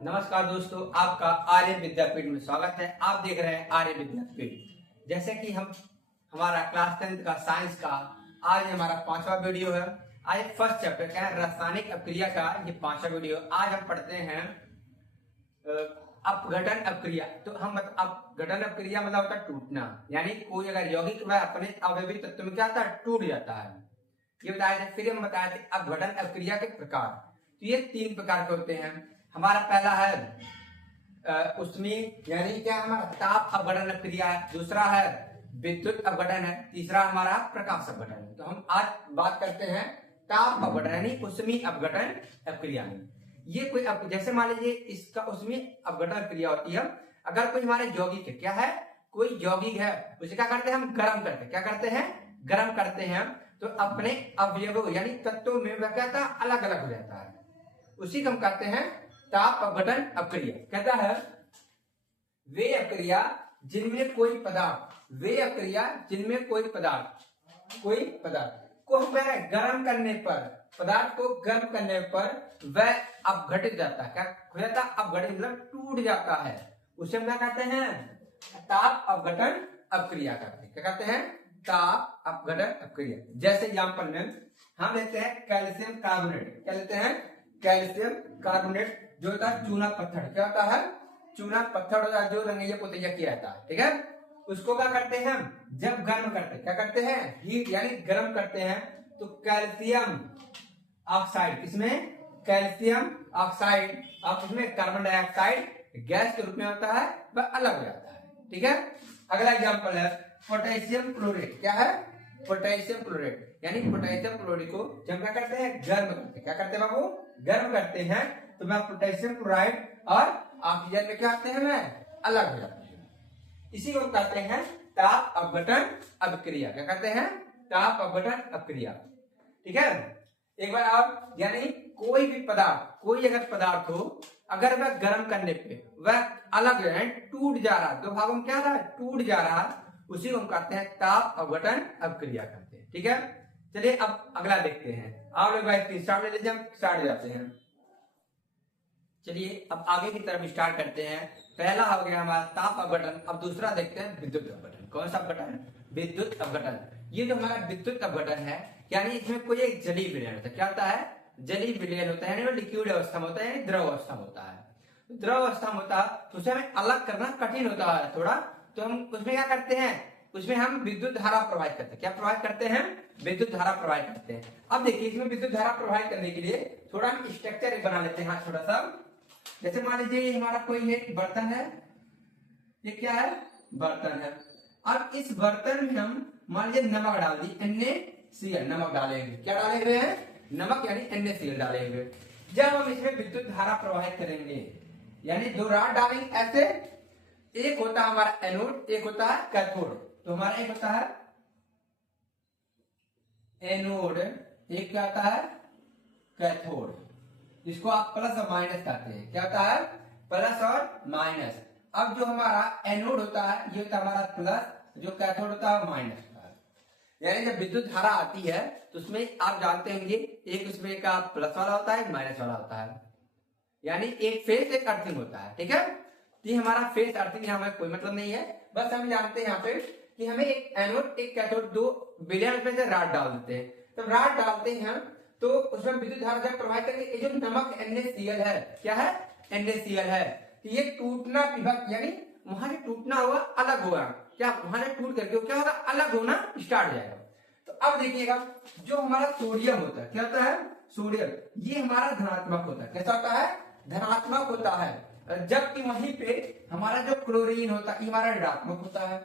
नमस्कार दोस्तों, आपका आर्य विद्यापीठ में स्वागत है। आप देख रहे हैं आर्य विद्यापीठ। जैसे कि हमारा क्लास 10 का साइंस का आज हमारा 5वां वीडियो है। आज फर्स्ट चैप्टर का है रासायनिक अपक्रिया का ये 5वां वीडियो। आज हम पढ़ते हैं अपघटन अपक्रिया। तो हम अपघटन अपक्रिया मतलब होता है टूटना, यानी कोई अगर यौगिक वह अपने अवयवी तत्व में क्या होता है, टूट जाता है। ये बताया था। फिर हम बताए थे अपघटन अपक्रिया के प्रकार। तो ये 3 प्रकार के होते हैं। हमारा पहला है उष्मीय, यानी क्या हमारा ताप अपघटन अपक्रिया है। दूसरा है विद्युत अपघटन है। तीसरा हमारा प्रकाश अपघटन है। तो हम आज बात करते हैं ताप अपघटन यानी उष्मीय अपघटन अपक्रिया में। ये कोई जैसे मान लीजिए इसका उष्मीय अपघटन अपक्रिया होती है। अगर कोई हमारे यौगिक है, क्या है, कोई यौगिक है, उसे क्या करते हैं हम, गर्म करते हैं। क्या करते हैं, गर्म करते हैं। तो अपने अवयवों यानी तत्वों में वह कहता है अलग अलग हो जाता है। उसी को हम कहते हैं ताप अपघटन अपक्रिया। कहता है वे अपक्रिया जिनमें कोई पदार्थ को हमें गर्म करने पर, पदार्थ को गर्म करने पर वह अपघटित जाता है। क्या हो जाता है, अपघटित मतलब टूट जाता है। उसे हम क्या कहते हैं, ताप अपघटन अपक्रिया कहते हैं। क्या कहते हैं, ताप अपघटन अपक्रिया। जैसे एग्जांपल में हम लेते हैं कैल्शियम कार्बोनेट। क्या लेते हैं, कैल्शियम कार्बोनेट जो होता है चूना पत्थर। क्या होता है, चूना पत्थर होता है जो रंगीला पुतैया किया जाता है। ठीक है, उसको क्या करते हैं हम, जब गर्म करते हैं, क्या करते हैं, हीट यानी गर्म करते हैं। तो कैल्शियम ऑक्साइड, इसमें कैल्शियम ऑक्साइड और इसमें कार्बन डाइऑक्साइड गैस के रूप में होता है, वह अलग हो जाता है। ठीक है, अगला एग्जांपल है पोटेशियम क्लोरेट। क्या है, पोटेशियम क्लोरेट, यानी पोटेशियम क्लोराइड को जब क्या करते हैं, गर्म करते हैं। क्या करते हैं बाबू, गर्म करते हैं। तो वह पोटेशियम क्लोराइड और ऑक्सीजन में क्या होते हैं, वह अलग हो जाते हैं। इसी को कहते हैं ताप अपघटन अपक्रिया। क्या कहते हैं, ताप अपघटन अपक्रिया। ठीक है, एक बार और, यानी कोई भी पदार्थ, कोई अगर पदार्थ हो, अगर वह गर्म करने पे वह अलग है, टूट जा रहा, दो भागों में क्या था, टूट जा रहा, उसी को हम कहते हैं ताप अपघटन अपक्रिया कहते हैं। ठीक है, चलिए अब अगला देखते हैं। आप लोग भाई स्टार्ट ले लीजिए, हम स्टार्ट जाते हैं। चलिए अब आगे की तरफ स्टार्ट करते हैं। पहला हो गया हमारा ताप अपघटन। अब दूसरा देखते हैं विद्युत अपघटन। कौन सा अपघटन, विद्युत अपघटन। ये जो हमारा विद्युत अपघटन है, यानी इसमें कोई एक जलीय विलयन होता है। क्या होता है, जलीय विलयन होता है, यानी लिक्विड अवस्था में होता है, यानी द्रव अवस्था में होता है। द्रव अवस्था में होता है तो उसे हमें अलग करना कठिन होता है थोड़ा। तो हम उसमें क्या करते हैं, उसमें हम विद्युत धारा प्रवाहित करते हैं। क्या प्रवाहित करते हैं, विद्युत धारा प्रवाहित करते हैं। अब देखिए इसमें विद्युत धारा प्रवाहित करने के लिए थोड़ा हम स्ट्रक्चर बना लेते हैं थोड़ा सा। जैसे मान लीजिए हमारा कोई एक बर्तन है, ये क्या है, बर्तन है। अब इस बर्तन में हम मान लीजिए नमक डाल दी, NaCl नमक डालेंगे। क्या डाले हुए हैं, नमक यानी NaCl डाले हुए। जब हम इसमें विद्युत धारा प्रवाहित करेंगे, यानी 2 रॉड डालेंगे ऐसे, एक होता है हमारा एनोड, एक होता है कैथोड। तो हमारा एक होता है एनोड, एक क्या होता है, कैथोड। जिसको आप प्लस और माइनस कहते हैं। क्या होता है, प्लस और माइनस। अब जो हमारा एनोड होता है, ये होता है हमारा प्लस, जो कैथोड होता है माइनस होता है। यानी जब विद्युत धारा आती है तो उसमें आप जानते होंगे एक उसमें का प्लस वाला होता है, एक माइनस वाला होता है, यानी एक फेस एक अर्थिंग होता है। ठीक है, ये हमारा फेस अर्थिंग यहाँ हमें कोई मतलब नहीं है, बस हम जानते हैं यहाँ पे कि हमें एक एनोड एक कैथोड, 2 विलयन में से रॉड डाल देते हैं। तो रॉड डालते हैं तो उसमें विद्युत धारा जब प्रवाहित करेंगे, ये जो नमक NaCl है, क्या है, NaCl है, तो ये टूटना विभक्त, यानी वहां से टूटना होगा, अलग होगा। क्या वहां से टूट करके क्या होगा, अलग होना स्टार्ट हो जाएगा। तो अब देखिएगा जो हमारा सोडियम होता है, क्या होता है, सोडियम, ये हमारा धनात्मक होता है। कैसा होता है, धनात्मक होता है। जबकि वहीं पे हमारा जो क्लोरीन होता है, ये हमारा ऋणात्मक होता है।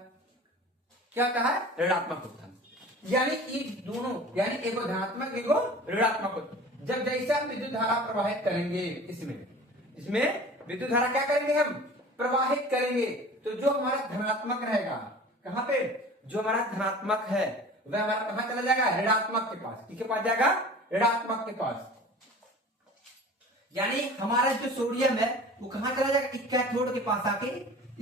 क्या होता है, ऋणात्मक होता है। यानी कि दोनों, यानी एक धनात्मक एक ऋणात्मक होता है। जब जैसा विद्युत धारा प्रवाहित करेंगे, इसमें विद्युत धारा क्या करेंगे, हम प्रवाहित करेंगे, तो जो हमारा धनात्मक रहेगा, कहां पे, जो हमारा धनात्मक है वह हमारा कहां चला जाएगा, ऋणात्मक के पास। किसके पास जाएगा, ऋणात्मक के पास। यानी हमारा जो सोडियम है वो कहां चला जाएगा, कैथोड के पास आके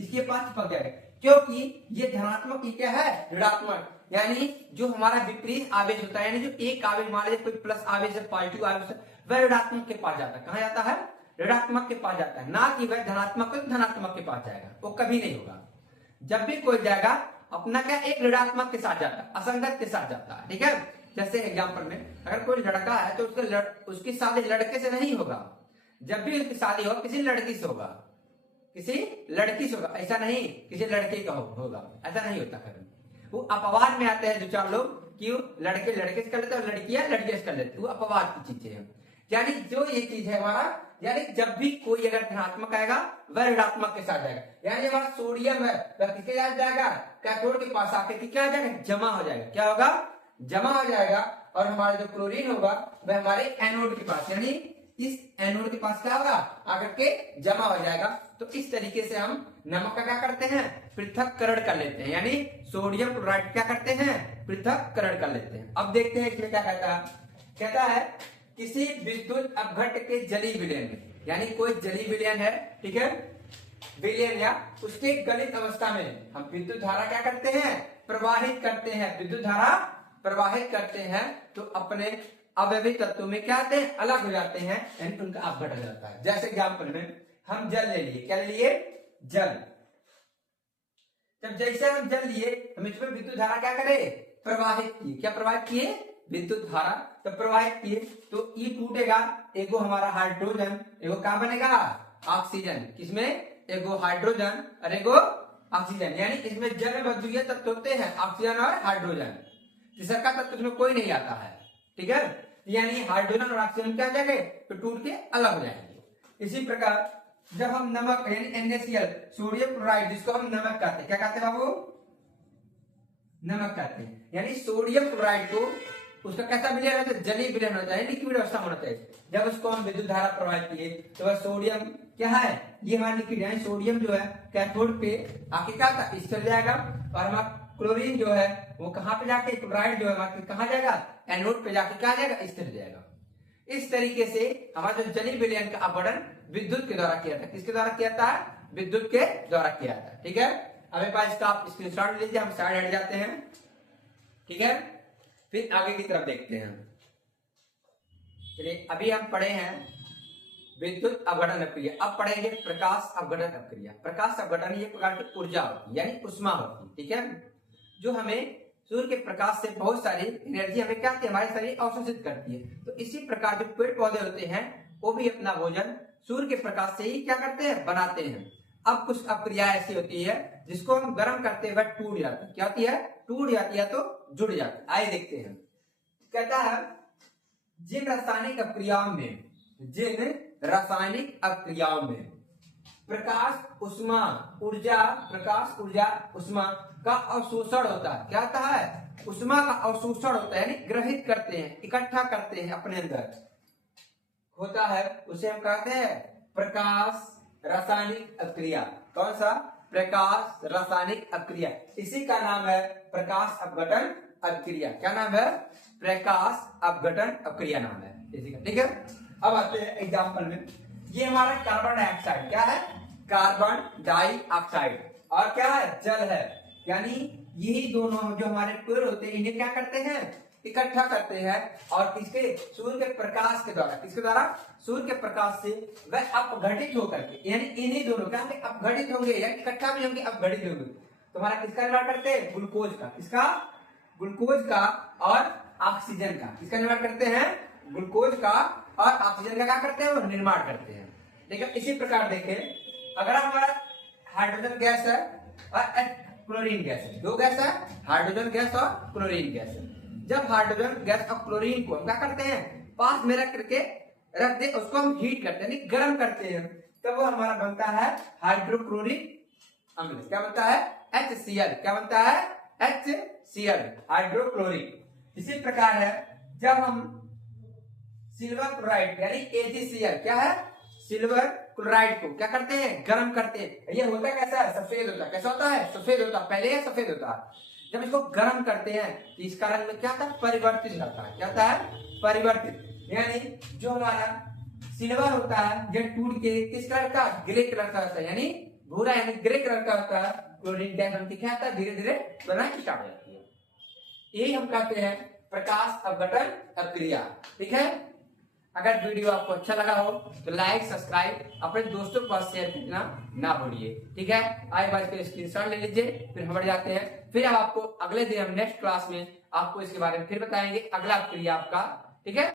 इसके पास चिपक जाएगा, क्योंकि ये धनात्मक क्या है, ऋणात्मक। यानी जो हमारा विपरीत आवेश होता है, यानी जो एक आवेश मान लीजिए कोई प्लस आवेश है, पॉजिटिव आवेश है, वह ऋणात्मक के पास जाता है। कहां जाता है, ऋणात्मक के पास जाता है, ना कि वह धनात्मक धनात्मक के पास जाएगा, वो कभी नहीं होगा। जब भी कोई जाएगा अपना क्या एक ऋणात्मक के साथ जाता है, असंगत के साथ जाता है, ठीक है। जैसे एग्जाम्पल में अगर कोई लड़का है तो उसकी शादी लड़के से नहीं होगा, जब भी उसकी शादी हो किसी लड़की से होगा, किसी लड़की से होगा, ऐसा नहीं किसी लड़के का होगा, ऐसा नहीं होता कभी। वो अपवाद में आते हैं दो चार लोग कि लड़के लड़के से कर लेते और लड़कियां लड़के से कर लेते, वो अपवाद की चीजें हैं। यानी जो ये चीज है हमारा, यानी जब भी कोई अगर धनात्मक आएगा वह ऋणात्मक के साथ जाएगा। यानी हमारा सोडियम है वह किसके साथ जाएगा, कैथोड के पास आके क्या हो जाएगा, जमा हो जाएगा। क्या होगा, जमा हो जाएगा। और हमारा जो क्लोरीन होगा वह हमारे एनोड के पास, यानी इस एनोड के पास क्या होगा, आकर के जमा हो जाएगा। तो इस तरीके से हम नमक का क्या करते हैं, पृथक्करण कर लेते हैं। यानी सोडियम क्लोराइड क्या करते हैं, पृथक्करण कर लेते हैं। अब देखते हैं इसमें क्या कहता है किसी विद्युत अपघट्ट के जलीय विलयन में, यानी कोई जलीय विलयन है, ठीक है, विलयन या उसके गलित अवस्था में हम विद्युत धारा क्या करते हैं, प्रवाहित करते हैं, विद्युत धारा प्रवाहित करते हैं। तो अपने अवयवी तत्वों में क्या आते हैं, अलग हो जाते हैं, यानी उनका अपघट हो जाता है। जैसे एग्जाम्पल में हम जल ले लिए, क्या लिए, जल। जब जैसे हम जल लिए हम इसमें विद्युत धारा क्या करें, प्रवाहित किए। क्या प्रवाहित किए, विद्युत धारा तो प्रवाहित किए। तो ई टूटेगा, एगो हमारा हाइड्रोजन, एगो क्या बनेगा, ऑक्सीजन। किसमें, एगो हाइड्रोजन और एगो ऑक्सीजन। यानी इसमें जल में द्वितीय तत्व होते हैं, ऑक्सीजन और हाइड्रोजन, तीसरा का तत्व इसमें कोई नहीं आता है, ठीक है। यानी हाइड्रोजन और ऑक्सीजन क्या जाएंगे, तो टूट के अलग हो जाएंगे। इसी प्रकार जब हम नमक यानी NaCl, सोडियम क्लोराइड, जिसको हम नमक कहते हैं, क्या कहते हैं बाबू, नमक कहते हैं। यानी सोडियम क्लोराइड को उसका कैसा विलयन होता है, जलीय विलयन होता है, लिक्विड अवस्था में होता है। जब उसको हम विद्युत धारा प्रवाहित किए तो वह सोडियम क्या है, ये हमारा लिक्विड है, सोडियम जो है कैथोड पे आके क्या था, इस चल जाएगा। और हमारा क्लोरीन जो है वो कहाँ पे जाके, क्लोराइड जो है हमारा कहाँ जाएगा, एनोड पे जाके क्या जाएगा, इस चल जाएगा। इस तरीके से हमारा जो जलीय विलयन का अपवर्तन विद्युत के द्वारा किया था, किसके द्वारा किया था, विद्युत के द्वारा किया था, ठीक है। अब पास इसका आप स्क्रीनशॉट लीजिए, हम साइड हट जाते हैं, ठीक है। फिर आगे की तरफ देखते हैं। चलिए अभी हम पढ़े हैं विद्युत अपघटन अपक्रिया, अब पढ़ेंगे प्रकाश अपघटन अपक्रिया। प्रकाश अपघटन ये प्रकार की ऊर्जा होती है, यानी उष्मा होती है, ठीक है, जो हमें सूर्य के प्रकाश से बहुत सारी एनर्जी हमें क्या आती है, हमारे शरीर अवशोषित करती है। तो इसी प्रकार जो पेड़ पौधे होते हैं वो भी अपना भोजन सूर्य के प्रकाश से ही क्या करते हैं, बनाते हैं। अब कुछ अपक्रिया ऐसी होती है जिसको हम गर्म करते हुए टूट जाती है, क्या होती है, टूट जाती है तो जुड़ जाती है। आइए देखते हैं। कहता है जिन रासायनिक अपक्रियाओं में, जिन रासायनिक अपक्रियाओं में प्रकाश उष्मा ऊर्जा, प्रकाश ऊर्जा उष्मा का अवशोषण होता है, क्या होता है, उष्मा का अवशोषण होता है, यानी ग्रहित करते हैं, इकट्ठा करते हैं अपने अंदर होता है, उसे हम कहते हैं प्रकाश रासायनिक अपक्रिया। कौन सा, प्रकाश रासायनिक अपक्रिया, इसी का नाम है प्रकाश अपघटन अपक्रिया। क्या नाम है, प्रकाश अपघटन अपक्रिया नाम है इसी का, ठीक है। अब आते हैं एग्जाम्पल में, ये हमारा कार्बन डाइऑक्साइड क्या है, कार्बन डाइऑक्साइड, और क्या है, जल है। यानी यही दोनों जो हमारे पेड़ होते हैं इन्हें क्या करते हैं, इकट्ठा करते हैं, और किसके, सूर्य के प्रकाश के द्वारा, किसके द्वारा, सूर्य के प्रकाश से वह अपघटित होकर के, यानी इन्हीं दोनों क्या होंगे, अपघटित होंगे, यानी इकट्ठा भी होंगे, अपघटित होंगे। तुम्हारा किसका निर्माण करते हैं, ग्लूकोज का, किसका, ग्लूकोज का और ऑक्सीजन का, किसका निर्माण करते हैं, ग्लूकोज का और ऑक्सीजन का क्या करते हैं, वो निर्माण करते हैं, ठीक है। इसी प्रकार देखें, अगर हमारा हाइड्रोजन गैस है और क्लोरीन गैस है, दो गैस है, हाइड्रोजन गैस और क्लोरीन गैस है। जब हाइड्रोजन गैस और क्लोरीन को हम क्या करते हैं, पास में रख करके रख दे, उसको हम हीट करते हैं, यानी गर्म करते हैं, तब वो हमारा बनता है हाइड्रोक्लोरिक अम्ल। क्या बनता है, HCl, क्या बनता है, HCl, हाइड्रोक्लोरिक। इसी प्रकार है जब हम सिल्वर क्लोराइड यानी AgCl, क्या है, सिल्वर क्लोराइड को क्या करते हैं, गर्म करते हैं। ये होता कैसा है, सफेद होता है, कैसा होता है, सफेद होता है, पहले यह सफेद होता है। जब इसको गर्म करते हैं तो इसका रंग में क्या होता है, परिवर्तित रहता है, क्या होता है, परिवर्तित। यानी जो हमारा सिल्वर होता है यह टूट के किस कलर का, ग्रे कलर का होता है, यानी भूरा, यानी ग्रे कलर का होता है। क्लोरीन गैस बनती क्या होता है, धीरे धीरे बनना स्टार्ट हो जाती है। यही हम कहते हैं प्रकाश अपघटन अपक्रिया, ठीक है। अगर वीडियो आपको अच्छा लगा हो तो लाइक सब्सक्राइब अपने दोस्तों के पास शेयर करना ना भूलिए। ठीक है, आए बात पे स्क्रीनशॉट ले लीजिए, फिर हम बढ़ जाते हैं। फिर अब आपको अगले दिन हम नेक्स्ट क्लास में आपको इसके बारे में फिर बताएंगे, अगला क्रिया आपका। ठीक है।